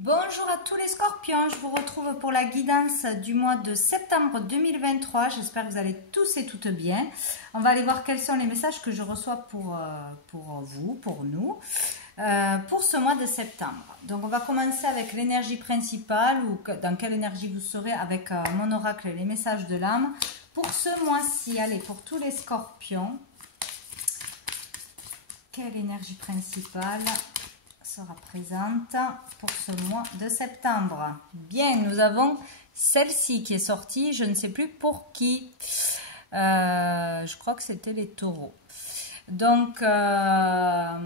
Bonjour à tous les scorpions, je vous retrouve pour la guidance du mois de septembre 2023. J'espère que vous allez tous et toutes bien. On va aller voir quels sont les messages que je reçois pour vous, pour nous, pour ce mois de septembre. Donc on va commencer avec l'énergie principale ou dans quelle énergie vous serez avec mon oracle et les messages de l'âme. Pour ce mois-ci, allez, pour tous les scorpions, quelle énergie principale sera présente pour ce mois de septembre? Bien, nous avons celle-ci qui est sortie, je ne sais plus pour qui, je crois que c'était les taureaux. Donc avec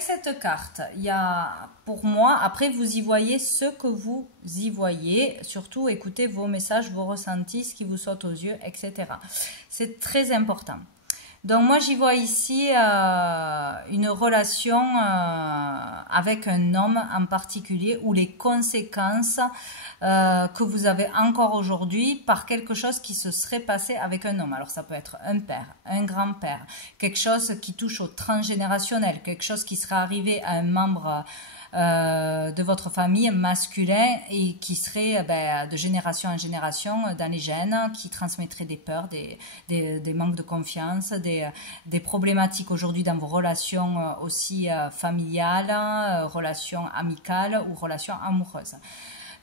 cette carte, il y a pour moi, après vous y voyez ce que vous y voyez, surtout écoutez vos messages, vos ressentis, ce qui vous saute aux yeux, etc. C'est très important. Donc moi j'y vois ici une relation avec un homme en particulier ou les conséquences que vous avez encore aujourd'hui par quelque chose qui se serait passé avec un homme. Alors ça peut être un père, un grand-père, quelque chose qui touche au transgénérationnel, quelque chose qui serait arrivé à un membre de votre famille masculin et qui serait de génération en génération dans les gènes, qui transmettrait des peurs, des manques de confiance, des problématiques aujourd'hui dans vos relations aussi familiales, relations amicales ou relations amoureuses.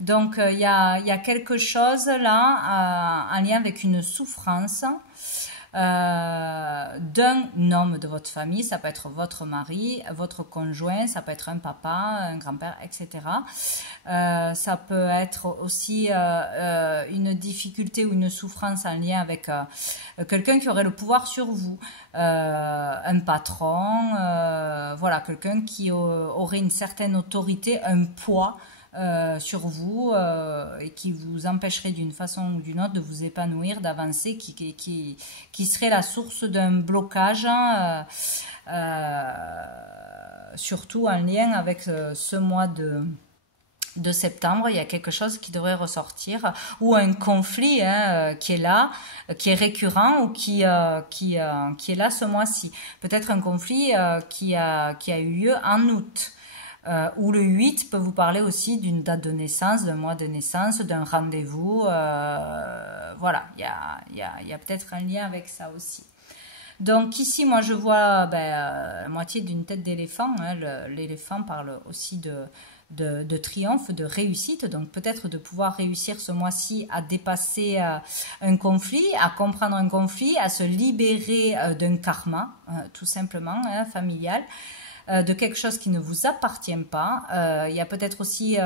Donc il y a quelque chose là en lien avec une souffrance d'un homme de votre famille, ça peut être votre mari, votre conjoint, ça peut être un papa, un grand-père, etc. Ça peut être aussi une difficulté ou une souffrance en lien avec quelqu'un qui aurait le pouvoir sur vous, un patron, voilà, quelqu'un qui aurait une certaine autorité, un poids sur vous et qui vous empêcherait d'une façon ou d'une autre de vous épanouir, d'avancer, qui serait la source d'un blocage, surtout en lien avec ce mois de septembre. Il y a quelque chose qui devrait ressortir, ou un conflit qui est là, qui est récurrent ou qui est là ce mois-ci. Peut-être un conflit qui a eu lieu en août. Ou le 8 peut vous parler aussi d'une date de naissance, d'un mois de naissance, d'un rendez-vous. Voilà, il y a peut-être un lien avec ça aussi. Donc ici, moi je vois la moitié d'une tête d'éléphant. L'éléphant parle aussi de triomphe, de réussite. Donc peut-être de pouvoir réussir ce mois-ci à dépasser un conflit, à comprendre un conflit, à se libérer d'un karma, tout simplement, familial. De quelque chose qui ne vous appartient pas. Il y a peut-être aussi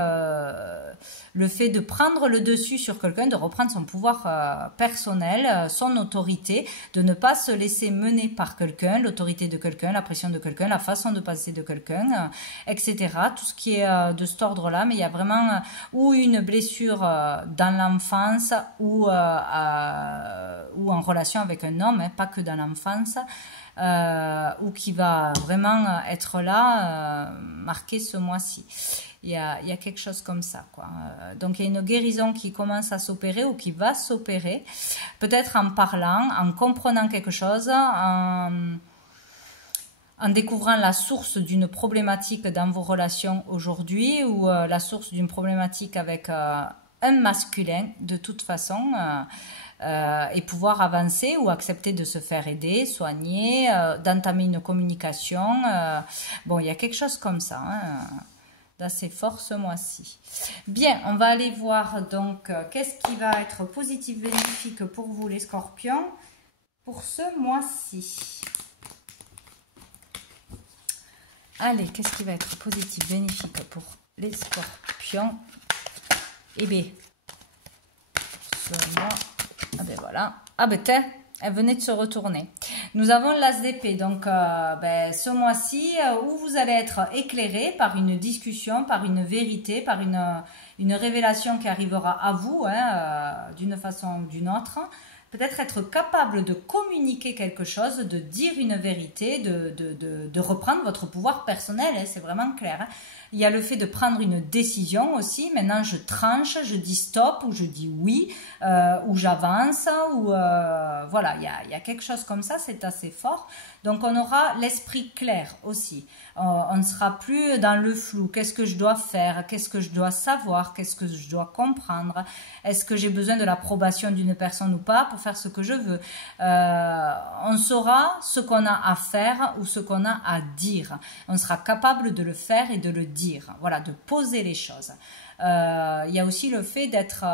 le fait de prendre le dessus sur quelqu'un, de reprendre son pouvoir personnel, son autorité, de ne pas se laisser mener par quelqu'un, l'autorité de quelqu'un, la pression de quelqu'un, la façon de passer de quelqu'un, etc. Tout ce qui est de cet ordre-là, mais il y a vraiment ou une blessure dans l'enfance ou en relation avec un homme, pas que dans l'enfance, ou qui va vraiment être là, marqué ce mois-ci. Il y a quelque chose comme ça, quoi. Donc il y a une guérison qui commence à s'opérer ou qui va s'opérer, peut-être en parlant, en comprenant quelque chose, en découvrant la source d'une problématique dans vos relations aujourd'hui, ou la source d'une problématique avec un masculin de toute façon, et pouvoir avancer ou accepter de se faire aider, soigner, d'entamer une communication. Bon, il y a quelque chose comme ça, d'assez fort ce mois-ci. Bien, on va aller voir donc qu'est-ce qui va être positif, bénéfique pour vous les scorpions pour ce mois-ci. Allez, qu'est-ce qui va être positif, bénéfique pour les scorpions? Eh bien, ce mois... Ah ben voilà, ah ben tiens, elle venait de se retourner. Nous avons l'as d'épée, donc ce mois-ci où vous allez être éclairé par une discussion, par une vérité, par une révélation qui arrivera à vous d'une façon ou d'une autre. Peut-être être capable de communiquer quelque chose, de dire une vérité, de reprendre votre pouvoir personnel, c'est vraiment clair. Il y a le fait de prendre une décision aussi. Maintenant, je tranche, je dis stop ou je dis oui, ou j'avance, ou voilà, il y a quelque chose comme ça, c'est assez fort. Donc, on aura l'esprit clair aussi. On ne sera plus dans le flou. Qu'est-ce que je dois faire? Qu'est-ce que je dois savoir? Qu'est-ce que je dois comprendre? Est-ce que j'ai besoin de l'approbation d'une personne ou pas pour faire ce que je veux? On saura ce qu'on a à faire ou ce qu'on a à dire. On sera capable de le faire et de le dire. Voilà, de poser les choses. Il y a aussi le fait d'être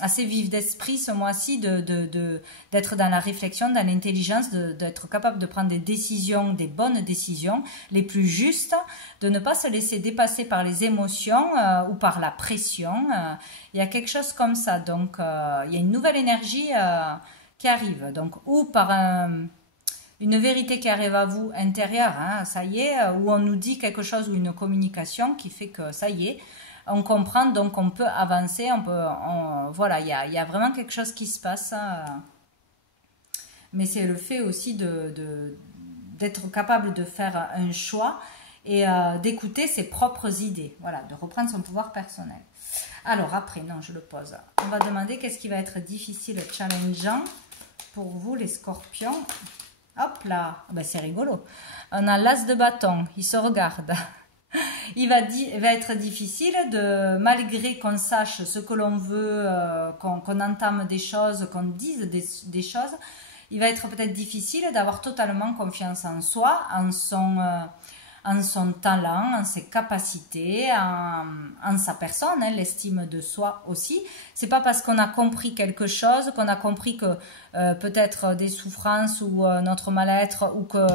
assez vif d'esprit ce mois-ci, d'être dans la réflexion, dans l'intelligence, d'être capable de prendre des décisions, des bonnes décisions, les plus justes, de ne pas se laisser dépasser par les émotions ou par la pression. Il y a quelque chose comme ça. Donc, il y a une nouvelle énergie qui arrive. Donc, ou par une vérité qui arrive à vous intérieure, hein, ça y est, où on nous dit quelque chose ou une communication qui fait que ça y est, on comprend, donc on peut avancer, voilà, il y a vraiment quelque chose qui se passe. Mais c'est le fait aussi d'être capable de faire un choix et d'écouter ses propres idées, voilà, de reprendre son pouvoir personnel. Alors après, non, je le pose. On va demander qu'est-ce qui va être difficile, challengeant pour vous les scorpions. Hop là, ben, c'est rigolo. On a l'as de bâton, il se regarde. Il va être difficile malgré qu'on sache ce que l'on veut, qu'on entame des choses, qu'on dise des choses, il va être peut-être difficile d'avoir totalement confiance en soi, en son talent, en ses capacités, en sa personne, hein, l'estime de soi aussi. C'est pas parce qu'on a compris quelque chose, qu'on a compris que peut-être des souffrances ou notre mal-être ou que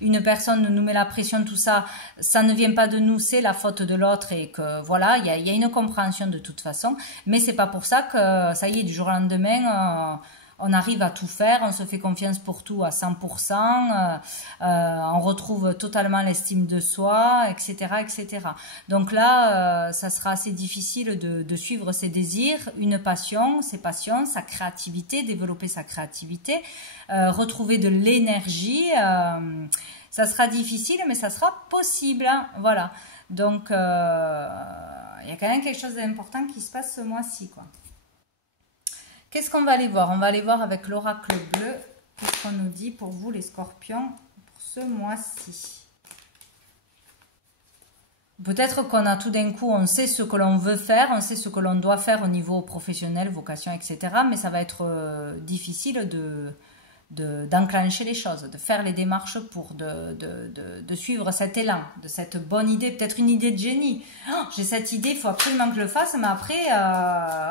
une personne nous met la pression, tout ça, ça ne vient pas de nous, c'est la faute de l'autre et que voilà, il y a une compréhension de toute façon. Mais c'est pas pour ça que ça y est, du jour au lendemain, on arrive à tout faire, on se fait confiance pour tout à 100%, on retrouve totalement l'estime de soi, etc., etc. Donc là, ça sera assez difficile de suivre ses désirs, une passion, ses passions, sa créativité, développer sa créativité, retrouver de l'énergie. Ça sera difficile, mais ça sera possible. Hein, voilà. Donc, il y a quand même quelque chose d'important qui se passe ce mois-ci, quoi. Qu'est-ce qu'on va aller voir? On va aller voir avec l'oracle bleu. Qu'est-ce qu'on nous dit pour vous les scorpions pour ce mois-ci? Peut-être qu'on a tout d'un coup, on sait ce que l'on veut faire, on sait ce que l'on doit faire au niveau professionnel, vocation, etc. Mais ça va être difficile d'enclencher les choses, de faire les démarches pour de suivre cet élan, de cette bonne idée, peut-être une idée de génie. Oh, j'ai cette idée, il faut absolument que je le fasse, mais après,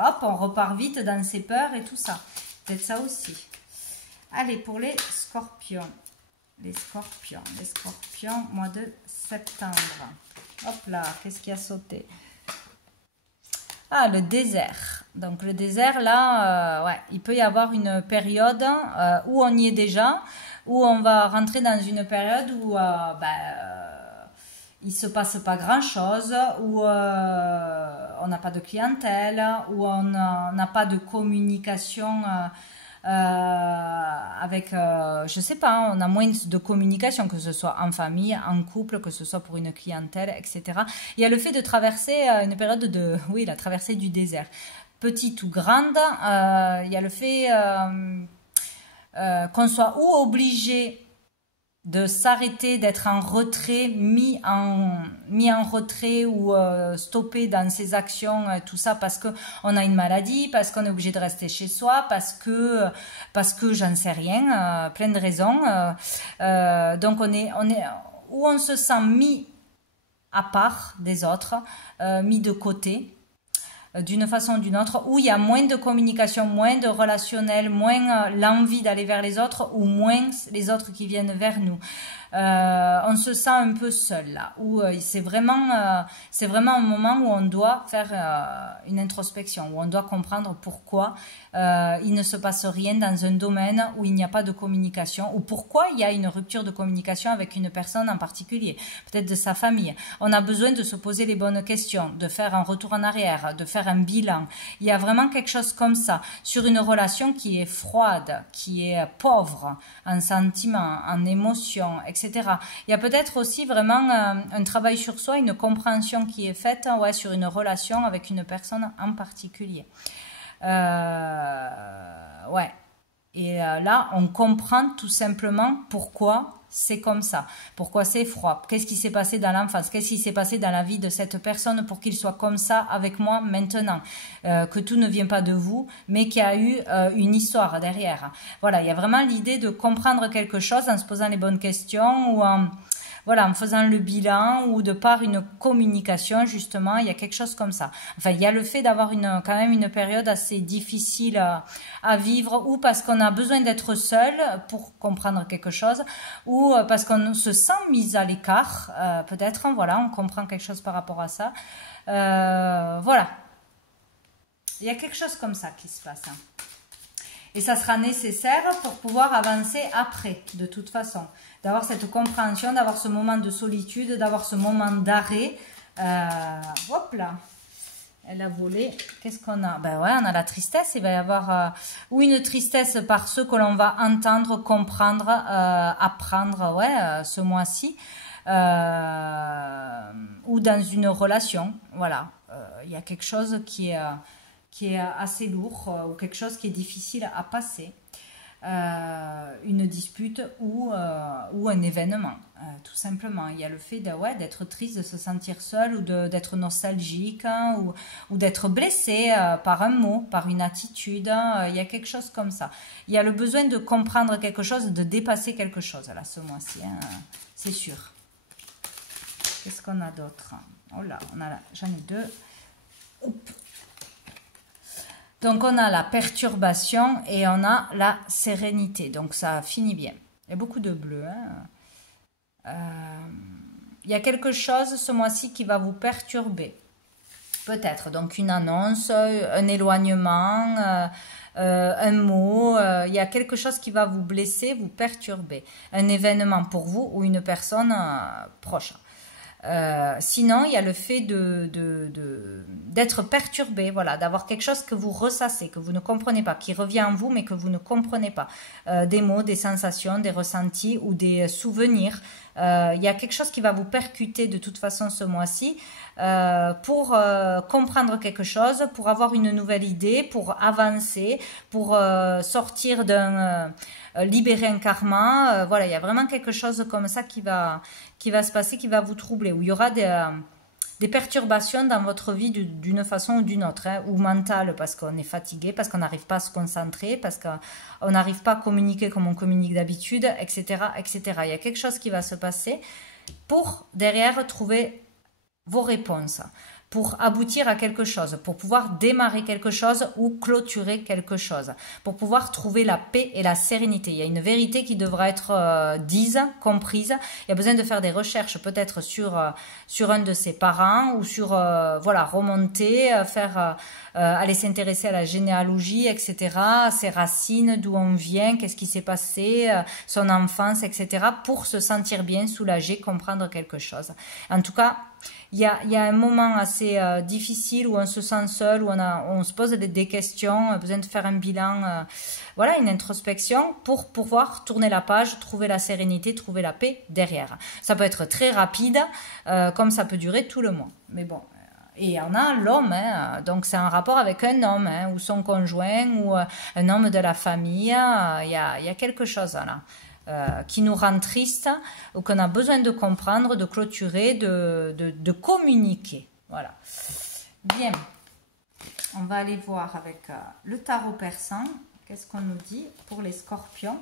hop, on repart vite dans ses peurs et tout ça. Peut-être ça aussi. Allez, pour les scorpions. Les scorpions, mois de septembre. Hop là, qu'est-ce qui a sauté? Ah, le désert. Donc le désert, là, ouais, il peut y avoir une période où on y est déjà, où on va rentrer dans une période où il se passe pas grand-chose, où on n'a pas de clientèle, où on n'a pas de communication avec, je sais pas, on a moins de communication, que ce soit en famille, en couple, que ce soit pour une clientèle, etc. Il y a le fait de traverser une période oui, la traversée du désert. Petite ou grande, il y a le fait qu'on soit ou obligé de s'arrêter, d'être en retrait, mis en retrait ou stoppé dans ses actions, tout ça parce que on a une maladie, parce qu'on est obligé de rester chez soi, parce que j'en sais rien, plein de raisons. Donc on se sent mis à part des autres, mis de côté. D'une façon ou d'une autre, où il y a moins de communication, moins de relationnel, moins l'envie d'aller vers les autres, ou moins les autres qui viennent vers nous. On se sent un peu seul là, où c'est vraiment un moment où on doit faire une introspection, où on doit comprendre pourquoi il ne se passe rien dans un domaine où il n'y a pas de communication, ou pourquoi il y a une rupture de communication avec une personne en particulier, peut-être de sa famille. On a besoin de se poser les bonnes questions, de faire un retour en arrière, de faire un bilan. Il y a vraiment quelque chose comme ça, sur une relation qui est froide, qui est pauvre en sentiments, en émotions, etc. etc. Il y a peut-être aussi vraiment un travail sur soi, une compréhension qui est faite, ouais, sur une relation avec une personne en particulier. Ouais. Et là, on comprend tout simplement pourquoi c'est comme ça, pourquoi c'est froid, qu'est-ce qui s'est passé dans l'enfance, qu'est-ce qui s'est passé dans la vie de cette personne pour qu'il soit comme ça avec moi maintenant, que tout ne vient pas de vous, mais qu'il y a eu une histoire derrière. Voilà, il y a vraiment l'idée de comprendre quelque chose en se posant les bonnes questions ou en... Voilà, en faisant le bilan ou de par une communication, justement, il y a quelque chose comme ça. Enfin, il y a le fait d'avoir quand même une période assez difficile à vivre, ou parce qu'on a besoin d'être seul pour comprendre quelque chose, ou parce qu'on se sent mis à l'écart, peut-être, voilà, on comprend quelque chose par rapport à ça. Voilà. Il y a quelque chose comme ça qui se passe. Et ça sera nécessaire pour pouvoir avancer après, de toute façon. D'avoir cette compréhension, d'avoir ce moment de solitude, d'avoir ce moment d'arrêt. Hop là, elle a volé. Qu'est-ce qu'on a? Ben ouais, on a la tristesse. Il va y avoir ou une tristesse par ce que l'on va entendre, comprendre, apprendre, ouais, ce mois-ci. Ou dans une relation. Voilà, il y a quelque chose qui est assez lourd ou quelque chose qui est difficile à passer. Une dispute ou un événement, tout simplement. Il y a le fait ouais, d'être triste, de se sentir seul ou d'être nostalgique, hein, ou d'être blessé par un mot, par une attitude. Il y a quelque chose comme ça. Il y a le besoin de comprendre quelque chose, de dépasser quelque chose, là, ce mois-ci, hein, c'est sûr. Qu'est-ce qu'on a d'autre? Oh là, j'en ai deux. Oups. Donc, on a la perturbation et on a la sérénité. Donc, ça finit bien. Il y a beaucoup de bleu. Hein. Il y a quelque chose ce mois-ci qui va vous perturber. Peut-être. Donc, une annonce, un éloignement, un mot. Il y a quelque chose qui va vous blesser, vous perturber. Un événement pour vous ou une personne proche. Sinon, il y a le fait d'être perturbé, voilà, d'avoir quelque chose que vous ressassez, que vous ne comprenez pas, qui revient en vous, mais que vous ne comprenez pas. Des mots, des sensations, des ressentis ou des souvenirs. Il y a quelque chose qui va vous percuter de toute façon ce mois-ci pour comprendre quelque chose, pour avoir une nouvelle idée, pour avancer, pour sortir d'un... libérer un karma. Voilà, il y a vraiment quelque chose comme ça qui va se passer, qui va vous troubler, où il y aura des perturbations dans votre vie d'une façon ou d'une autre, hein, ou mentale, parce qu'on est fatigué, parce qu'on n'arrive pas à se concentrer, parce qu'on n'arrive pas à communiquer comme on communique d'habitude, etc., etc. Il y a quelque chose qui va se passer pour, derrière, trouver vos réponses, pour aboutir à quelque chose, pour pouvoir démarrer quelque chose ou clôturer quelque chose, pour pouvoir trouver la paix et la sérénité. Il y a une vérité qui devra être dite, comprise. Il y a besoin de faire des recherches peut-être sur un de ses parents ou sur, voilà, remonter, aller s'intéresser à la généalogie, etc., ses racines, d'où on vient, qu'est-ce qui s'est passé, son enfance, etc., pour se sentir bien, soulagé, comprendre quelque chose. En tout cas, il y a un moment assez difficile où on se sent seul, où on se pose des questions, besoin de faire un bilan, voilà, une introspection pour pouvoir tourner la page, trouver la sérénité, trouver la paix derrière. Ça peut être très rapide, comme ça peut durer tout le mois. Mais bon, et on a l'homme, hein, donc c'est un rapport avec un homme, hein, ou son conjoint, ou un homme de la famille. Il y a quelque chose là. Qui nous rend triste ou qu'on a besoin de comprendre, de clôturer, de communiquer. Voilà. Bien. On va aller voir avec le tarot persan. Qu'est-ce qu'on nous dit pour les scorpions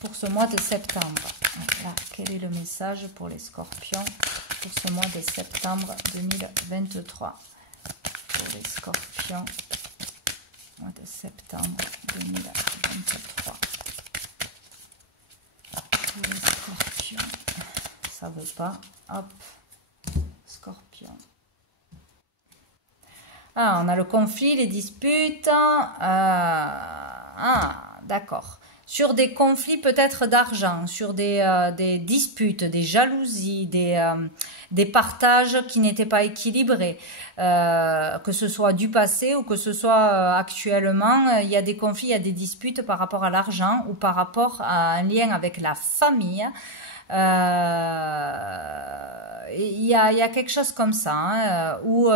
pour ce mois de septembre? Voilà. Quel est le message pour les scorpions pour ce mois de septembre 2023? Pour les scorpions, mois de septembre 2023. Les scorpions, ça veut pas, hop, scorpion. Ah, on a le conflit, les disputes, d'accord. Sur des conflits peut-être d'argent, sur des disputes, des jalousies, des partages qui n'étaient pas équilibrés, que ce soit du passé ou que ce soit actuellement, il y a des conflits, il y a des disputes par rapport à l'argent ou par rapport à un lien avec la famille. Il y a quelque chose comme ça, hein, ou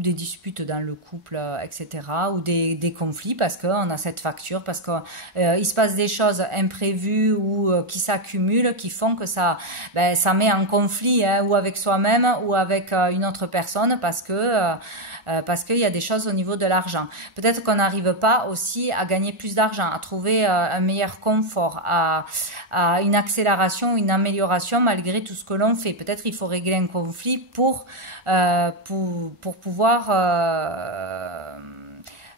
des disputes dans le couple, etc., ou des conflits parce qu'on a cette facture, parce qu'il se passe des choses imprévues ou qui s'accumulent, qui font que ça met en conflit, hein, ou avec soi-même ou avec une autre personne parce qu'il y a des choses au niveau de l'argent. Peut-être qu'on n'arrive pas aussi à gagner plus d'argent, à trouver un meilleur confort, à une accélération, une amélioration malgré tout ce que l'on fait. Peut-être il faut régler un conflit pour pouvoir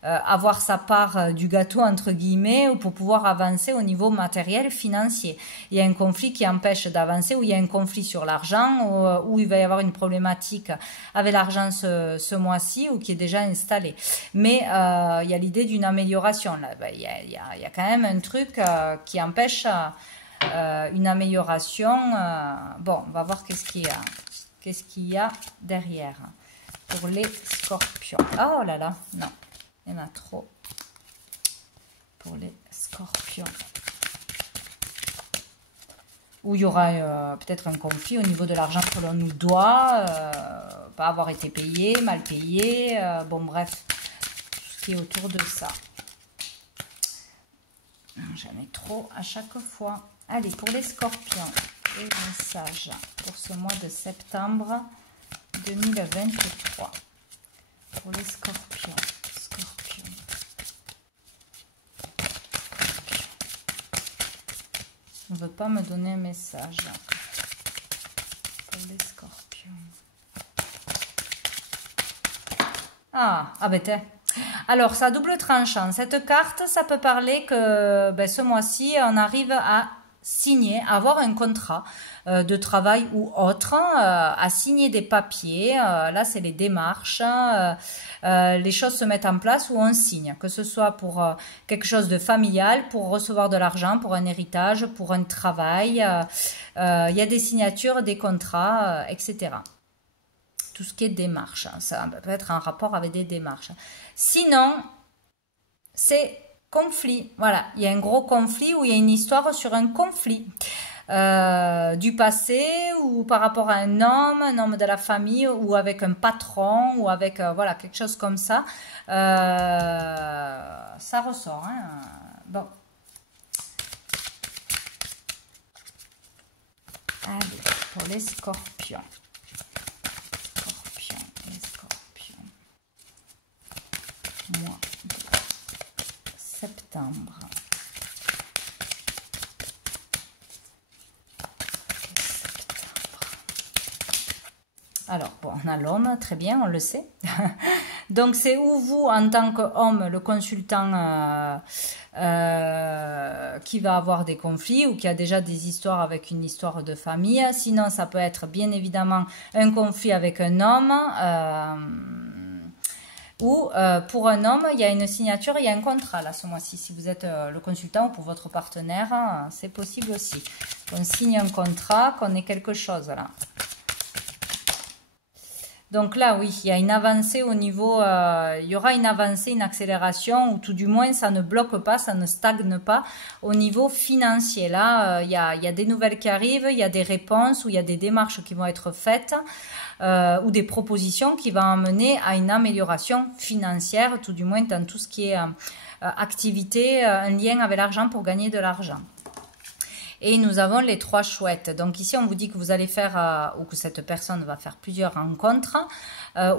avoir sa part du gâteau entre guillemets, ou pour pouvoir avancer au niveau matériel financier. Il y a un conflit qui empêche d'avancer, ou il y a un conflit sur l'argent, où il va y avoir une problématique avec l'argent ce mois-ci, ou qui est déjà installé. Mais il y a l'idée d'une amélioration là. Il y a quand même un truc qui empêche une amélioration. Bon, on va voir qu'est-ce qu'il y a derrière pour les scorpions. Oh là là, non. Il y en a trop pour les scorpions. Où il y aura peut-être un conflit au niveau de l'argent que l'on nous doit, pas avoir été payé, mal payé, bon bref, tout ce qui est autour de ça. J'en ai trop à chaque fois. Allez, pour les scorpions, les messages pour ce mois de septembre 2023. Pour les scorpions. On ne veut pas me donner un message pour les scorpions. Ah ben t'es. Alors, ça double tranchant. Cette carte, ça peut parler que ce mois-ci, on arrive à signer, à avoir un contrat de travail ou autre, à signer des papiers. Là, c'est les démarches. Les choses se mettent en place où on signe, que ce soit pour quelque chose de familial, pour recevoir de l'argent, pour un héritage, pour un travail. Il y a des signatures, des contrats, etc. Tout ce qui est démarche, ça peut être en rapport avec des démarches. Sinon, c'est conflit. Voilà, il y a un gros conflit où il y a une histoire sur un conflit. Du passé, ou par rapport à un homme de la famille, ou avec un patron, ou avec voilà, quelque chose comme ça. Ça ressort. Hein. Bon. Allez, pour les scorpions. Les scorpions. Mois de septembre. Alors, bon, on a l'homme, très bien, on le sait. Donc, c'est où vous, en tant qu'homme, le consultant qui va avoir des conflits ou qui a déjà des histoires avec une histoire de famille. Sinon, ça peut être bien évidemment un conflit avec un homme ou pour un homme, il y a une signature, il y a un contrat là ce mois-ci. Si vous êtes le consultant ou pour votre partenaire, c'est possible aussi. On signe un contrat, qu'on ait quelque chose là. Donc là, oui, il y a une avancée au niveau, il y aura une avancée, une accélération, ou tout du moins, ça ne bloque pas, ça ne stagne pas au niveau financier. Là, il y a des nouvelles qui arrivent, il y a des réponses, ou il y a des démarches qui vont être faites, ou des propositions qui vont amener à une amélioration financière, tout du moins dans tout ce qui est activité, un lien avec l'argent pour gagner de l'argent. Et nous avons les trois chouettes. Donc ici, on vous dit que vous allez faire, ou que cette personne va faire plusieurs rencontres,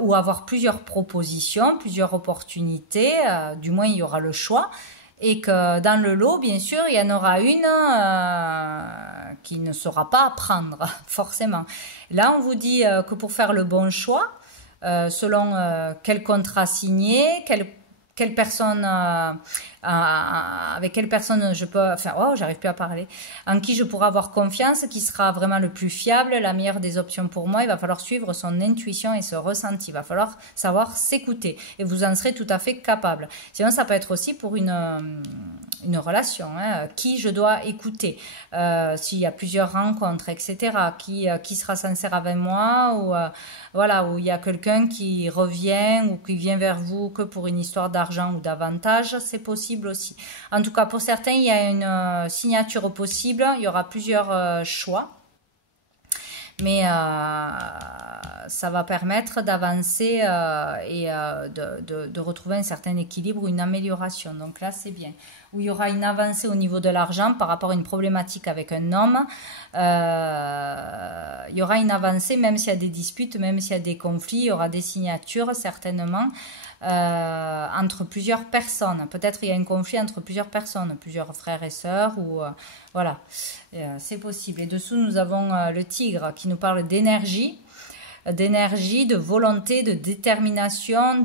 ou avoir plusieurs propositions, plusieurs opportunités. Du moins, il y aura le choix. Et que dans le lot, bien sûr, il y en aura une qui ne sera pas à prendre, forcément. Là, on vous dit que pour faire le bon choix, selon quel contrat signer, quelle personne, avec quelle personne je peux, enfin, oh, j'arrive plus à parler, en qui je pourrai avoir confiance, qui sera vraiment le plus fiable, la meilleure des options pour moi. Il va falloir suivre son intuition et son ressenti. Il va falloir savoir s'écouter et vous en serez tout à fait capable. Sinon, ça peut être aussi pour une une relation, hein, qui je dois écouter, s'il y a plusieurs rencontres, etc., qui sera sincère avec moi, ou voilà, où il y a quelqu'un qui revient ou qui vient vers vous que pour une histoire d'argent ou d'avantage, c'est possible aussi. En tout cas, pour certains, il y a une signature possible, il y aura plusieurs choix. Mais ça va permettre d'avancer et de retrouver un certain équilibre ou une amélioration. Donc là, c'est bien. Où il y aura une avancée au niveau de l'argent par rapport à une problématique avec un homme. Il y aura une avancée, même s'il y a des disputes, même s'il y a des conflits, il y aura des signatures certainement. Entre plusieurs personnes. Peut-être il y a un conflit entre plusieurs personnes, plusieurs frères et sœurs, ou voilà, c'est possible. Et dessous, nous avons le tigre qui nous parle d'énergie, de volonté, de détermination,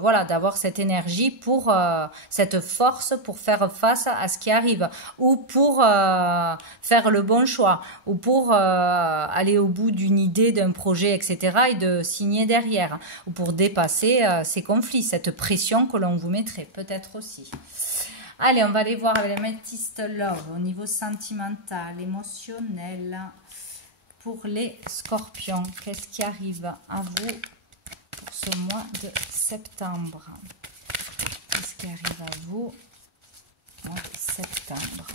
voilà, d'avoir cette énergie pour cette force pour faire face à ce qui arrive, ou pour faire le bon choix, ou pour aller au bout d'une idée, d'un projet, etc., et de signer derrière, ou pour dépasser ces conflits, cette pression que l'on vous mettrait, peut-être aussi. Allez, on va aller voir avec les Amethyst Love au niveau sentimental, émotionnel. Pour les scorpions, qu'est-ce qui arrive à vous pour ce mois de septembre? Qu'est-ce qui arrive à vous en septembre?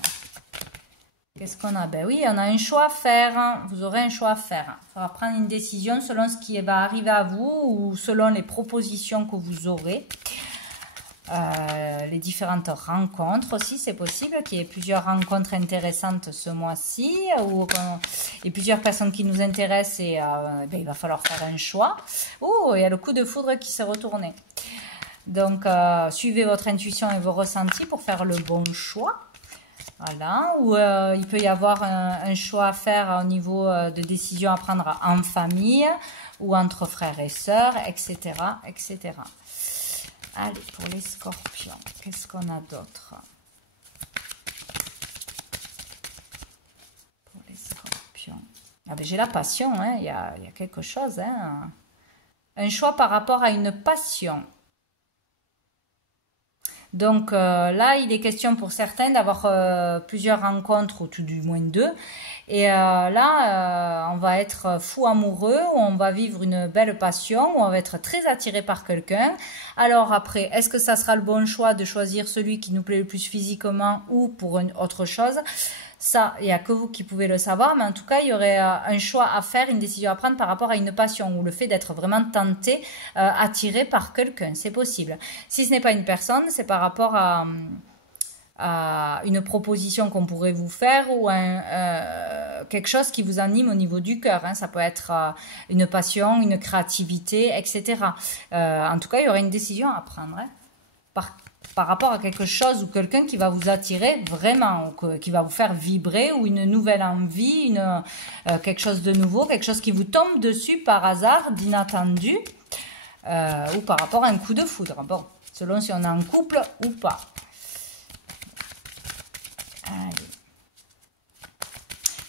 Qu'est-ce qu'on a? Ben oui, on a un choix à faire. Vous aurez un choix à faire. Il faudra prendre une décision selon ce qui va arriver à vous ou selon les propositions que vous aurez. Les différentes rencontres aussi, c'est possible qu'il y ait plusieurs rencontres intéressantes ce mois-ci, et plusieurs personnes qui nous intéressent, et ben, il va falloir faire un choix. Oh, il y a le coup de foudre qui s'est retourné. Donc, suivez votre intuition et vos ressentis pour faire le bon choix. Voilà, ou il peut y avoir un choix à faire au niveau de décision à prendre en famille, ou entre frères et sœurs, etc., etc. Allez, pour les scorpions, qu'est-ce qu'on a d'autre? Pour les scorpions. Ah ben, j'ai la passion, hein, il y a quelque chose. Hein. Un choix par rapport à une passion. Donc là, il est question pour certains d'avoir plusieurs rencontres, ou tout du moins deux. Et là, on va être fou amoureux, ou on va vivre une belle passion, ou on va être très attiré par quelqu'un. Alors après, est-ce que ça sera le bon choix de choisir celui qui nous plaît le plus physiquement ou pour une autre chose? Ça, il n'y a que vous qui pouvez le savoir, mais en tout cas, il y aurait un choix à faire, une décision à prendre par rapport à une passion, ou le fait d'être vraiment tenté, attiré par quelqu'un, c'est possible. Si ce n'est pas une personne, c'est par rapport à une proposition qu'on pourrait vous faire, ou quelque chose qui vous anime au niveau du cœur. Hein. Ça peut être une passion, une créativité, etc. En tout cas, il y aurait une décision à prendre, hein, par rapport à quelque chose ou quelqu'un qui va vous attirer vraiment, ou qui va vous faire vibrer, ou une nouvelle envie, quelque chose de nouveau, quelque chose qui vous tombe dessus par hasard, d'inattendu, ou par rapport à un coup de foudre. Bon, selon si on est en couple ou pas. Allez.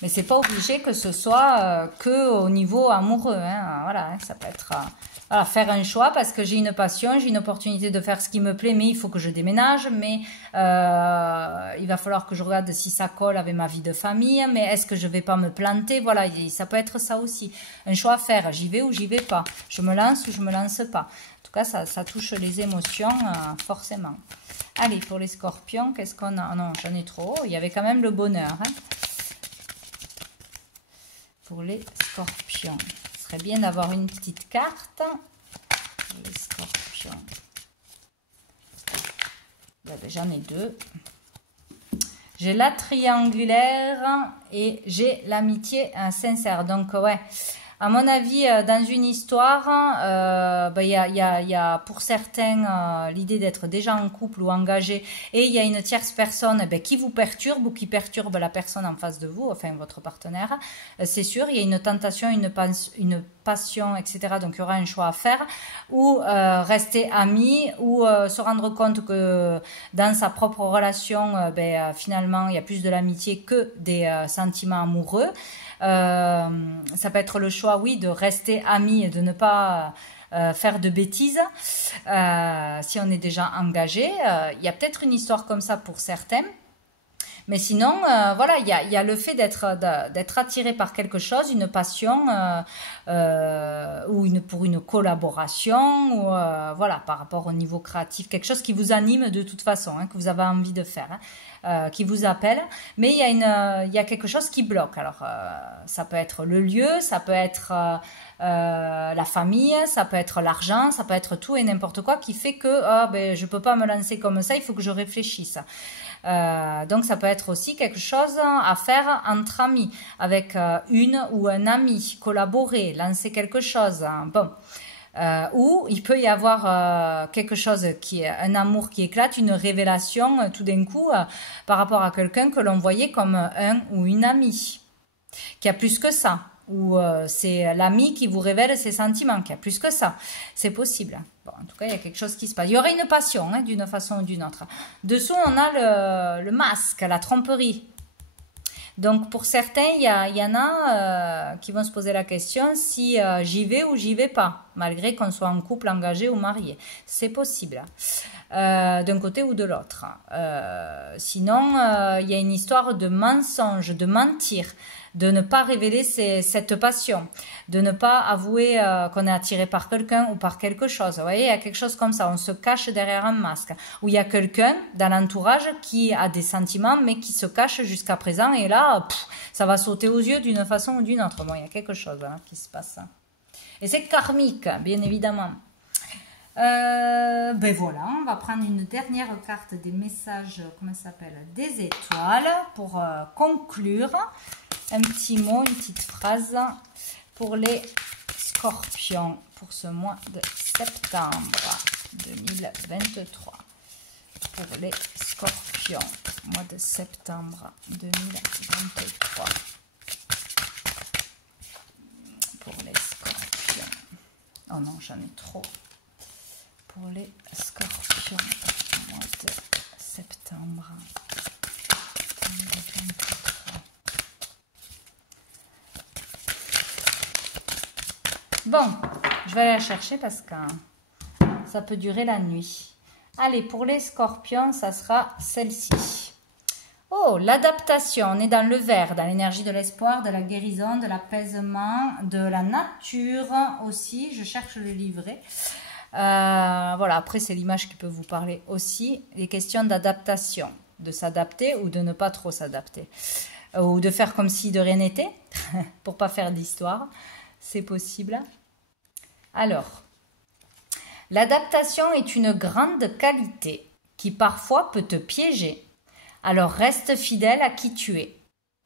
Mais c'est pas obligé que ce soit que au niveau amoureux. Hein. Voilà, hein, ça peut être voilà, faire un choix parce que j'ai une passion, j'ai une opportunité de faire ce qui me plaît, mais il faut que je déménage. Mais il va falloir que je regarde si ça colle avec ma vie de famille. Mais est-ce que je vais pas me planter? Voilà, ça peut être ça aussi. Un choix à faire. J'y vais ou j'y vais pas. Je me lance ou je me lance pas. En tout cas, ça touche les émotions forcément. Allez, pour les scorpions, qu'est-ce qu'on a? Non, j'en ai trop. Il y avait quand même le bonheur. Hein. Pour les scorpions. Ce serait bien d'avoir une petite carte. Pour les scorpions. J'en ai deux. J'ai la triangulaire et j'ai l'amitié sincère. Donc, ouais. À mon avis, dans une histoire, il y a pour certains l'idée d'être déjà en couple ou engagé, et il y a une tierce personne qui vous perturbe ou qui perturbe la personne en face de vous, enfin votre partenaire. C'est sûr, il y a une tentation, une passion, etc. Donc il y aura un choix à faire, ou rester amis, ou se rendre compte que dans sa propre relation, finalement, il y a plus de l'amitié que des sentiments amoureux. Ça peut être le choix, oui, de rester amis et de ne pas faire de bêtises. Si on est déjà engagé, il y a peut-être une histoire comme ça pour certains. Mais sinon, voilà, il y a le fait d'être attiré par quelque chose, une passion ou pour une collaboration ou voilà, par rapport au niveau créatif, quelque chose qui vous anime de toute façon, hein, que vous avez envie de faire, hein, qui vous appelle. Mais il y a quelque chose qui bloque. Alors, ça peut être le lieu, ça peut être la famille, ça peut être l'argent, ça peut être tout et n'importe quoi qui fait que ben, je peux pas me lancer comme ça, il faut que je réfléchisse. Donc ça peut être aussi quelque chose à faire entre amis, avec une ou un ami, collaborer, lancer quelque chose. Bon. Ou il peut y avoir quelque chose qui est un amour qui éclate, une révélation tout d'un coup par rapport à quelqu'un que l'on voyait comme un ou une amie, qui a plus que ça. Ou c'est l'ami qui vous révèle ses sentiments, qui a plus que ça. C'est possible. Bon, en tout cas, il y a quelque chose qui se passe. Il y aurait une passion, hein, d'une façon ou d'une autre. Dessous, on a le masque, la tromperie. Donc, pour certains, il y en a qui vont se poser la question si j'y vais ou j'y vais pas, malgré qu'on soit en couple, engagé ou marié. C'est possible. D'un côté ou de l'autre. Sinon, il y a une histoire de mensonge, de mentir, de ne pas révéler cette passion, de ne pas avouer qu'on est attiré par quelqu'un ou par quelque chose. Vous voyez, il y a quelque chose comme ça, on se cache derrière un masque. Ou il y a quelqu'un dans l'entourage qui a des sentiments mais qui se cache jusqu'à présent et là, ça va sauter aux yeux d'une façon ou d'une autre. Bon, il y a quelque chose hein, qui se passe. Et c'est karmique, bien évidemment. Ben voilà, on va prendre une dernière carte des messages, comment ça s'appelle, des étoiles pour conclure. Un petit mot, une petite phrase pour les scorpions pour ce mois de septembre 2023. Pour les scorpions, mois de septembre 2023. Pour les scorpions. Oh non, j'en ai trop. Pour les scorpions, mois de septembre 2023. Bon, je vais aller la chercher parce que ça peut durer la nuit. Allez, pour les scorpions, ça sera celle-ci. Oh, l'adaptation. On est dans le vert, dans l'énergie de l'espoir, de la guérison, de l'apaisement, de la nature aussi. Je cherche le livret. Voilà, après, c'est l'image qui peut vous parler aussi. Les questions d'adaptation, de s'adapter ou de ne pas trop s'adapter. Ou de faire comme si de rien n'était, pour pas faire d'histoire. C'est possible. Alors, l'adaptation est une grande qualité qui parfois peut te piéger. Alors reste fidèle à qui tu es.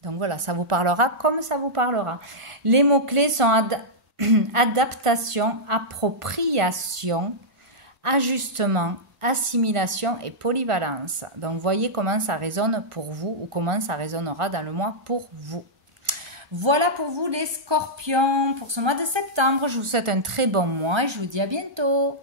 Donc voilà, ça vous parlera comme ça vous parlera. Les mots-clés sont adaptation, appropriation, ajustement, assimilation et polyvalence. Donc voyez comment ça résonne pour vous ou comment ça résonnera dans le mois pour vous. Voilà pour vous les scorpions pour ce mois de septembre. Je vous souhaite un très bon mois et je vous dis à bientôt.